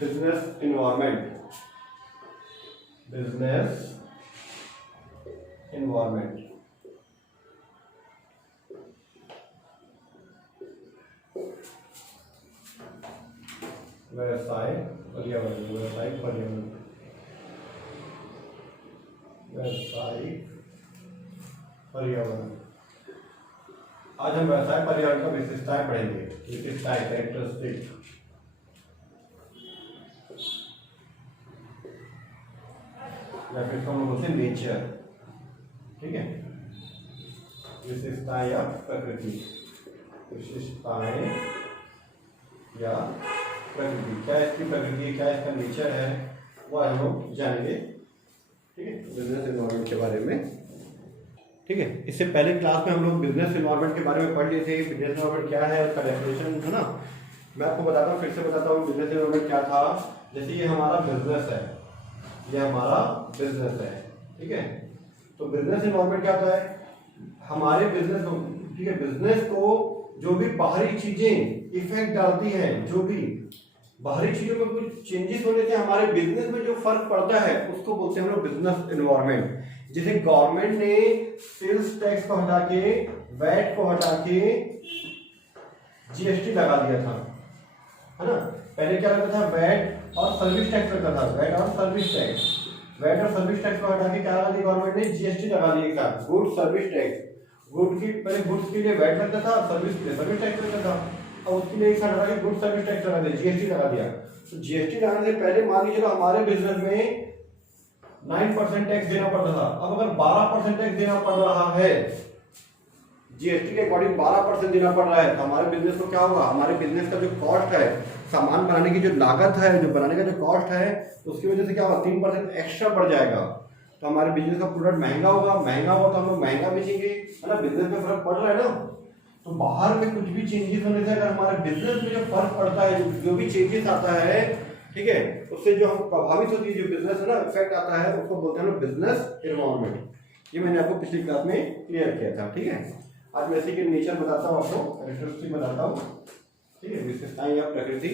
Business environment, business environment. व्यवसाय पर्यावरण, व्यवसायिक पर्यावरण, व्यवसायिक पर्यावरण। आज हम व्यवसाय पर्यावरण का विशेषताएं पढ़ेंगे, विशेषताएं, कैरेक्टरिस्टिक। या फिर हम लोग बोलते हैं नेचर, ठीक है। विशेषताएं या प्रकृति, विशेषताएं या प्रकृति, क्या इसकी प्रकृति है, क्या इसका नेचर है, वो हम लोग जानेंगे, ठीक है, बिजनेस एनवायरनमेंट के बारे में, ठीक है। इससे पहले क्लास में हम लोग बिजनेस एनवायरनमेंट के बारे में पढ़ लिए थे। बिजनेस एनवायरनमेंट क्या है, उसका डेफिनेशन है ना। मैं आपको बताता हूँ, फिर से बताता हूँ बिजनेस एनवायरनमेंट क्या था। जैसे ये हमारा बिजनेस है, ये हमारा बिजनेस है, ठीक है। तो बिजनेस एनवायरनमेंट क्या होता है, हमारे बिजनेस को, ठीक है, बिजनेस को जो भी बाहरी चीजें इफेक्ट डालती हैं, जो भी बाहरी चीजों में कुछ चेंजेस होने से हमारे बिजनेस में जो फर्क पड़ता है, उसको बोलते हैं हम लोग बिजनेस एनवायरनमेंट। जैसे गवर्नमेंट ने सेल्स टैक्स को हटा के, वैट को हटा के जीएसटी लगा दिया था, है ना। पहले क्या लगता था, वैट और सर्विस टैक्स लगता था, वैट और सर्विस टैक्स। वैट और सर्विस टैक्स को हटा के क्या लगा दी गवर्नमेंट ने, जीएसटी लगा दी एक साथ, गुड सर्विस टैक्स। गुड की पहले गुड्स के लिए वैट लगता था, सर्विस के लिए सर्विस टैक्स लगता था, और उसके लिए एक साथ हटा के गुड सर्विस टैक्स लगा दिया, जीएसटी लगा दिया। तो जीएसटी लगाने से पहले मान लीजिए हमारे बिजनेस में 9% टैक्स देना पड़ता था, अब अगर 12% टैक्स देना पड़ रहा है, जीएसटी के अकॉर्डिंग 12% देना पड़ रहा है, तो हमारे बिजनेस को क्या होगा, हमारे बिजनेस का जो कॉस्ट है, सामान बनाने की जो लागत है, जो बनाने का जो कॉस्ट है, उसकी वजह से क्या होगा, 3% एक्स्ट्रा बढ़ जाएगा। तो हमारे बिजनेस का प्रोडक्ट महंगा होगा, महंगा होगा तो हम लोग महंगा बेचेंगे, है ना। बिजनेस में फर्क पड़ रहा है ना। तो बाहर में कुछ भी चेंजेस होने से अगर हमारे बिजनेस में जो फर्क पड़ता है, जो भी चेंजेस आता है, ठीक है, उससे जो हम प्रभावित होती है, जो बिजनेस है ना, इफेक्ट आता है, उसको बोलते हैं बिजनेस एनवायरनमेंट। ये मैंने आपको पिछली क्लास में क्लियर किया था, ठीक है। आज मैं इसी के नेचर बताता हूँ, आपको कैरेक्टरिस्टिक बताता हूँ, ठीक है, विशेषताएं या प्रकृति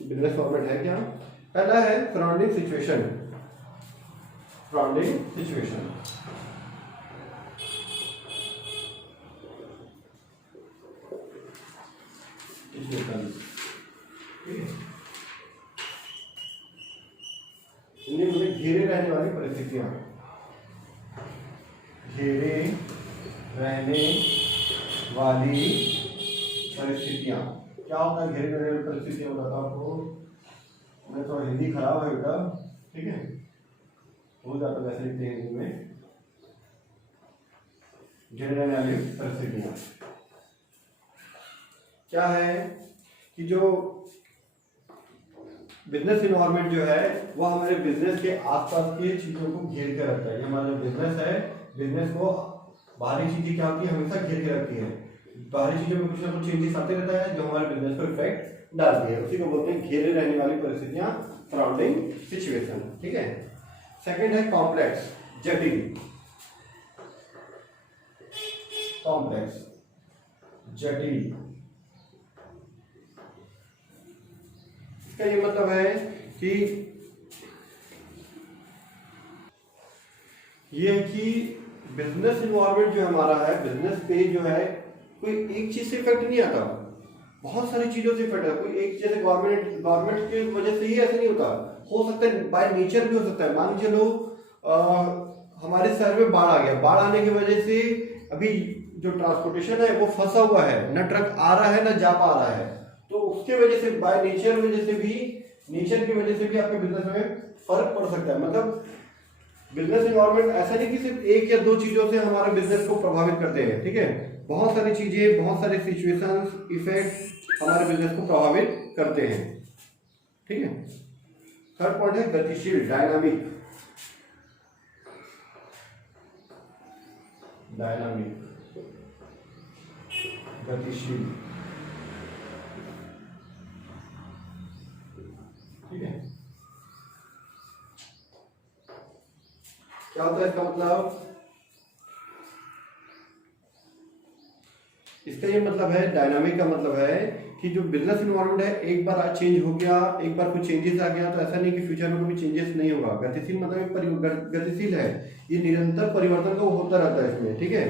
बिजनेस एनवायरनमेंट है क्या। पहला है सराउंडिंग सिचुएशन, सराउंडिंग सिचुएशन। घेरे रहने वाली परिस्थितियां, घेरे रहने वाली परिस्थितियां। क्या होता है घेरे रहने वाली परिस्थितियां, बताता हूं आपको। मैं थोड़ा हिंदी खराब है बेटा, ठीक है, हो जाता है वैसे लिखते हैं हिंदी में। घेरे रहने वाली परिस्थितियां क्या है कि जो बिजनेस इन्वायरमेंट जो है वो हमारे बिजनेस के आसपास की चीजों को घेर के रखता है। ये हमारा जो बिजनेस है, बिजनेस को बाहरी चीजें क्या होती है, हमेशा घेर के रखती है। बाहरी चीजों में कुछ ना कुछ चेंजेस आते रहता है, जो हमारे बिजनेस को इफेक्ट डालती है, उसी को बोलते हैं घेरे रहने वाली परिस्थितियां, सराउंडिंग सिचुएशन, ठीक है। सेकेंड है कॉम्प्लेक्स, जटिल, कॉम्प्लेक्स, जटिल। इसका ये मतलब है कि ये कि बिजनेस इन्वायरमेंट जो हमारा है, बिजनेस पे जो है कोई एक चीज से इफेक्ट नहीं आता, बहुत सारी चीजों से इफेक्ट आता है। कोई एक, जैसे गवर्नमेंट की वजह से ही ऐसे नहीं होता, हो सकता है बाय नेचर भी हो सकता है। मान लीजिए लोग हमारे शहर में बाढ़ आ गया, बाढ़ आने की वजह से अभी जो ट्रांसपोर्टेशन है वो फंसा हुआ है, न ट्रक आ रहा है न जा पा रहा है, तो उसके वजह से बाय नेचर नेचर की वजह से भी आपके बिजनेस में फर्क पड़ सकता है। मतलब बिजनेस एनवायरनमेंट ऐसा नहीं कि सिर्फ एक या दो चीजों से हमारे बिजनेस को प्रभावित करते हैं, ठीक है, बहुत सारी चीजें, बहुत सारे सिचुएशंस, इफेक्ट हमारे बिजनेस को प्रभावित करते हैं, ठीक है। थर्ड पॉइंट है गतिशील, डायनामिक, डायनामिक, गतिशील, ठीक है। क्या होता है इसका मतलब, इसका ये मतलब है, डायनामिक का मतलब है कि कि जो बिजनेस इन्वायरमेंट है एक बार आज चेंज हो गया, एक बार कुछ चेंजेस आ गया तो ऐसा नहीं कि फ्यूचर में कोई चेंजेस नहीं होगा। गतिशील मतलब गतिशील है, ये निरंतर परिवर्तन का होता रहता है इसमें, ठीक है।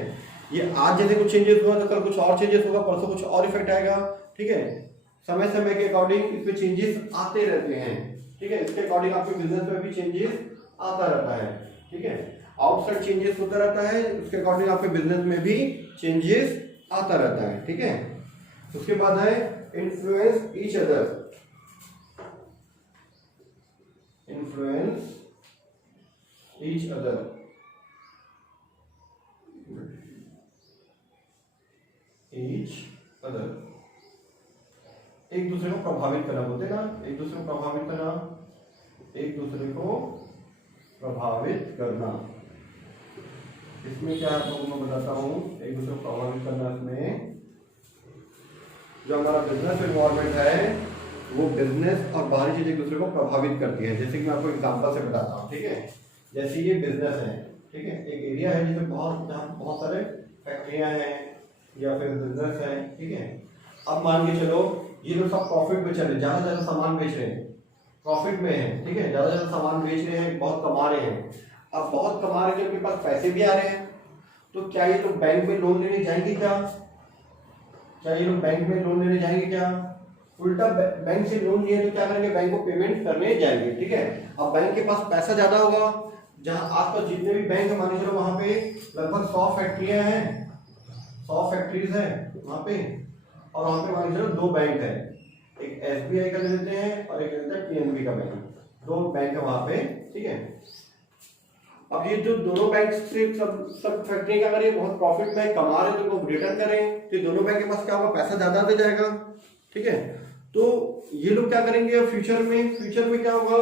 ये आज जैसे कुछ चेंजेस हुआ तो कल कुछ और चेंजेस होगा, परसों कुछ और इफेक्ट आएगा, ठीक है। समय समय के अकॉर्डिंग इसमें चेंजेस आते रहते हैं, ठीक है। इसके अकॉर्डिंग आपके बिजनेस में भी चेंजेस आता रहता है, ठीक है। आउटसाइड चेंजेस होता रहता है, उसके अकॉर्डिंग आपके बिजनेस में भी चेंजेस आता रहता है, ठीक है। उसके बाद है influence each other, influence each other, each other, एक दूसरे को प्रभावित करना बोलते हैं ना, एक दूसरे को प्रभावित करना, एक दूसरे को प्रभावित करना। इसमें क्या आप लोगों को बताता हूँ, एक दूसरे को प्रभावित करना, इसमें जो हमारा बिजनेस इन्वायरमेंट है वो बिजनेस और बाहरी चीज एक दूसरे को प्रभावित करती है। जैसे कि मैं आपको एग्जांपल से बताता हूँ, ठीक है। जैसे ये बिजनेस है, ठीक है, एक एरिया है जिसमें बहुत सारे फैक्ट्रियां हैं या फिर बिजनेस है, ठीक है। अब मान के चलो ये लोग सब प्रॉफिट में चल रहे, ज्यादा से ज्यादा सामान बेच रहे हैं, प्रॉफिट में है, ठीक है, ज्यादा से ज्यादा सामान बेच रहे हैं, बहुत कमा रहे हैं। अब बहुत कमा रहे हैं, उनके पास पैसे भी आ रहे हैं, तो क्या ये लोग बैंक में लोन लेने जाएंगे क्या? क्या ये लोग बैंक में लोन लेने जाएंगे क्या? उल्टा बैंक से लोन लिए तो क्या करेंगे, बैंक को पेमेंट करने जाएंगे, ठीक है। अब बैंक के पास पैसा ज्यादा होगा, जहां आसपास जितने भी बैंक है मान लीजिए वहां पे लगभग 100 फैक्ट्रियां हैं, 100 फैक्ट्रीज है वहां पे, और वहां पे मान लीजिए 2 बैंक है, एक SBI का ले लेते हैं और एक ले लेते हैं PNB का बैंक, 2 बैंक है वहां पे, ठीक है। अब ये जो दोनों बैंक से सब फैक्ट्री क्या करें, बहुत प्रॉफिट में कमा रहे तो वो रिटर्न करें, तो दोनों बैंक के पास क्या होगा, पैसा ज्यादा दे जाएगा, ठीक है। तो ये लोग क्या करेंगे फ्यूचर में क्या होगा,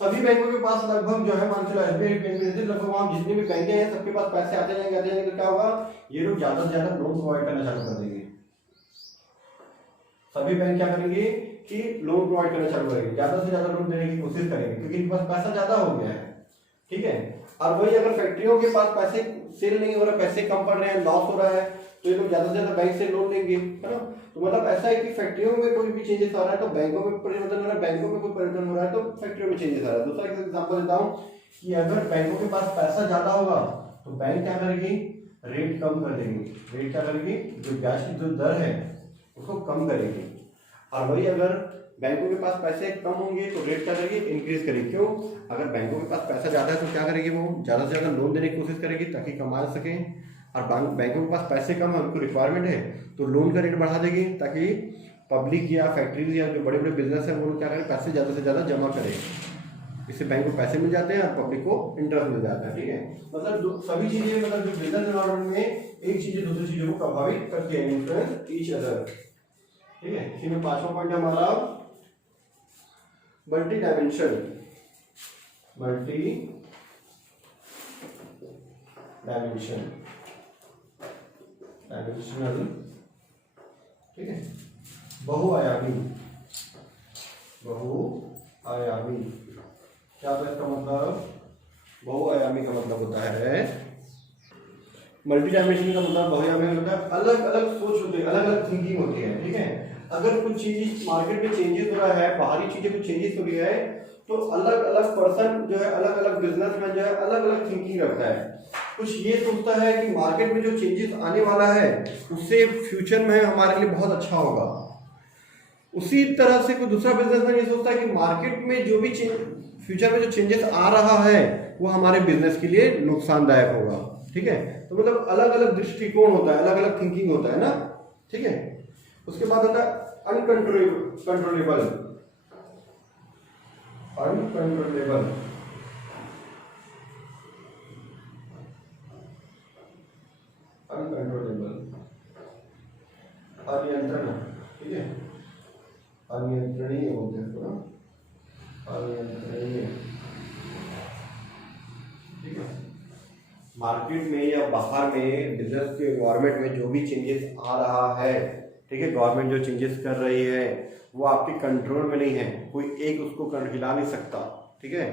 सभी बैंकों के पास लगभग जो है मान चलो SBI लगभग वहां जितने भी बैंक हैं सबके पास पैसे आते जाएंगे, तो क्या होगा, ये लोग ज्यादा से ज्यादा लोन प्रोवाइड करना चालू कर देंगे। सभी बैंक क्या करेंगे कि लोन प्रोवाइड करना चालू करेंगे, ज्यादा से ज्यादा लोन देने की कोशिश करेंगे, क्योंकि इनके पास पैसा ज्यादा हो गया है, ठीक है। और वही अगर फैक्ट्रियों के पास पैसे सेल नहीं हो रहा, पैसे कम पड़ रहे हैं, लॉस हो रहा है, तो ये लोग ज्यादा से ज्यादा बैंक से लोन लेंगे, है ना। तो मतलब ऐसा है कि फैक्ट्रियों में कोई भी चेंजेस आ रहा है तो बैंकों में परिवर्तन हो रहा है, बैंकों में कोई परिवर्तन हो रहा है तो फैक्ट्रियों में चेंजेस आ रहा है। दूसरा एग्जांपल देता हूँ कि अगर बैंकों के पास पैसा ज्यादा होगा तो बैंक क्या करेगी, रेट कम कर देगी, रेट क्या करेगी, जो ब्याज की जो दर है उसको कम करेगी। और वही अगर बैंकों के पास पैसे कम होंगे तो रेट क्या करेगी, इंक्रीज करेगी। क्यों, अगर बैंकों के पास पैसा ज्यादा है तो क्या करेगी, वो ज्यादा से ज्यादा लोन देने की कोशिश करेगी ताकि कमा सके, और बैंकों के पास पैसे कम है, उनको रिक्वायरमेंट है तो लोन का रेट बढ़ा देगी ताकि पब्लिक या फैक्ट्रीज या जो बड़े बड़े बिजनेस है वो क्या करें, पैसे ज्यादा से ज्यादा जमा करें, इससे बैंक को पैसे मिल जाते हैं और पब्लिक को इंटरेस्ट मिल जाता है, ठीक है। मतलब सभी चीजें, मतलब जो बिजनेस एनवायरनमेंट में एक चीज दूसरी चीजों को प्रभावित करती है, इन्फ्लुएंस ईच अदर, ठीक है। इसी में 5वां पॉइंट है हमारा मल्टी डायमेंशनल, ठीक है, बहुआयामी। क्या था इसका मतलब, बहुआयामी का मतलब होता है, मल्टी डायमेंशन का मतलब बहुआयामी होता है, अलग अलग सोच होती है, अलग अलग थिंकिंग होती है, ठीक है। अगर कुछ चीज मार्केट में चेंजेस हो रहा है, बाहरी चीजें कुछ चेंजेस हो रही है, तो अलग अलग पर्सन जो है, अलग अलग बिजनेसमैन जो है अलग अलग थिंकिंग रखता है। कुछ ये सोचता है कि मार्केट में जो चेंजेस आने वाला है उससे फ्यूचर में हमारे लिए बहुत अच्छा होगा। उसी तरह से कोई दूसरा बिजनेसमैन ये सोचता है कि मार्केट में जो भी फ्यूचर में जो चेंजेस आ रहा है वो हमारे बिजनेस के लिए नुकसानदायक होगा, ठीक है। तो मतलब अलग अलग दृष्टिकोण होता है, अलग अलग थिंकिंग होता है ना, ठीक है। उसके बाद होता है अनकंट्रोलेबल, अनियंत्रण, ठीक है, अनियंत्रणीय बोलते हैं इसको, अनियंत्रणीय, ठीक है। मार्केट में या बाहर में बिजनेस के एनवायरनमेंट में जो भी चेंजेस आ रहा है, ठीक है, गवर्नमेंट जो चेंजेस कर रही है वो आपके कंट्रोल में नहीं है, कोई एक उसको हिला नहीं सकता, ठीक है।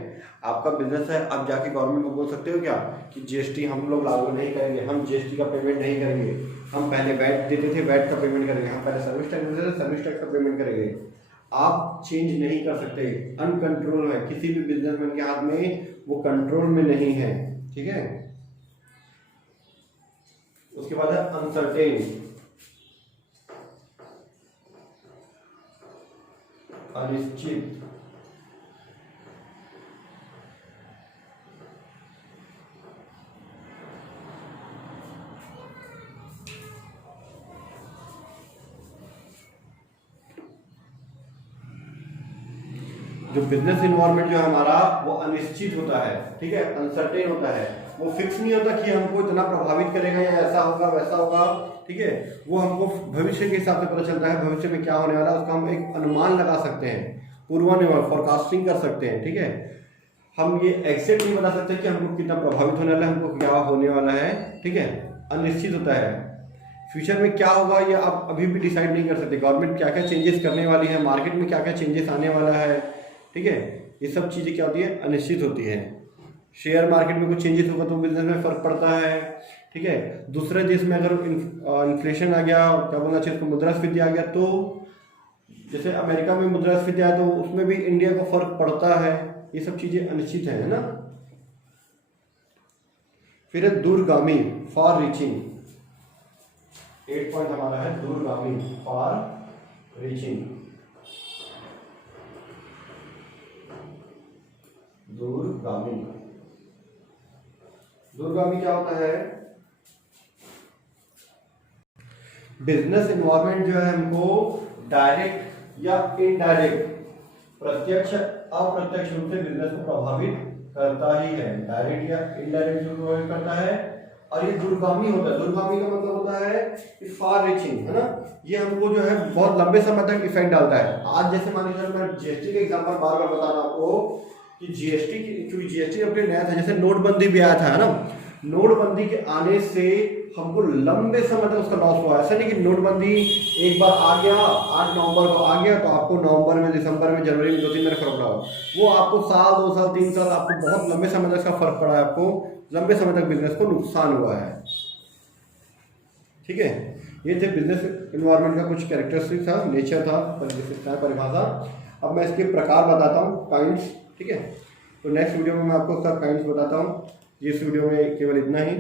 आपका बिजनेस है, आप जाके गवर्नमेंट को बोल सकते हो क्या कि जीएसटी हम लोग लागू नहीं करेंगे, हम जीएसटी का पेमेंट नहीं करेंगे, हम पहले वैट देते थे वैट का पेमेंट करेंगे, हम पहले सर्विस टैक्स देते थे सर्विस टैक्स का पेमेंट करेंगे। आप चेंज नहीं कर सकते, अनकंट्रोल है, किसी भी बिजनेसमैन के हाथ में वो कंट्रोल में नहीं है, ठीक है। उसके बाद है अनसर्टेन, अनिश्चित। जो बिजनेस इन्वायरमेंट जो है हमारा वो अनिश्चित होता है, ठीक है, अनसर्टेन होता है, वो फिक्स नहीं होता कि हमको इतना प्रभावित करेगा या ऐसा होगा वैसा होगा, ठीक है। वो हमको भविष्य के हिसाब से पता चलता है, भविष्य में क्या होने वाला है उसका हम एक अनुमान लगा सकते हैं, पूर्वानुमान फॉरकास्टिंग कर सकते हैं, ठीक है। हम ये एग्जैक्ट नहीं बता सकते कि हमको कितना प्रभावित होने वाला है, हमको क्या होने वाला है, ठीक है, अनिश्चित होता है। फ्यूचर में क्या होगा ये आप अभी भी डिसाइड नहीं कर सकते, गवर्नमेंट क्या क्या चेंजेस करने वाली है, मार्केट में क्या क्या चेंजेस आने वाला है, ठीक है। ये सब चीज़ें क्या होती है, अनिश्चित होती है। शेयर मार्केट में कुछ चेंजेस होगा तो बिजनेस में फर्क पड़ता है, ठीक है। दूसरे देश में अगर इन्फ्लेशन आ गया, क्या बोलना चाहिए उसको, मुद्रास्फीति आ गया, तो जैसे अमेरिका में मुद्रास्फीति आया तो उसमें भी इंडिया को फर्क पड़ता है। ये सब चीजें अनिश्चित है ना। फिर है दूरगामी, फॉर रीचिंग। 8 पॉइंट हमारा है दूरगामी, फॉर रीचिंग। दूरगामी, दूरगामी क्या होता है, बिजनेस इन्वायरमेंट जो है हमको डायरेक्ट या इनडायरेक्ट, प्रत्यक्ष अप्रत्यक्ष रूप से बिजनेस को प्रभावित करता ही है, डायरेक्ट या इनडायरेक्ट रूप से प्रभावित करता है। और ये दूरगामी होता है, दूरगामी का मतलब होता है फार रीचिंग, है ना। ये हमको जो है बहुत लंबे समय तक इफेक्ट डालता है। आज जैसे मान लीजिए मैं जीएसटी का एग्जांपल बार बार बता रहा हूं आपको कि जीएसटी की, क्योंकि जीएसटी अपने नया था, जैसे नोटबंदी भी आया था, है ना। नोटबंदी के आने से हमको लंबे समय तक उसका लॉस हुआ। ऐसा नहीं कि नोटबंदी एक बार आ गया, 8 नवंबर को आ गया तो आपको नवंबर में, दिसंबर में, जनवरी में 2-3 महीने फर्क पड़ा, वो आपको साल, 2 साल, 3 साल, आपको बहुत लंबे समय तक इसका फर्क पड़ा है, आपको लंबे समय तक बिजनेस को नुकसान हुआ है, ठीक है। ये थे बिजनेस इन्वायरमेंट का कुछ कैरेक्टरिस्टिक था, नेचर था, परिभाषा। अब मैं इसके प्रकार बताता हूँ, काइंड्स, ठीक है। तो नेक्स्ट वीडियो में मैं आपको सब काइंड्स बताता हूँ। इस वीडियो में केवल इतना ही।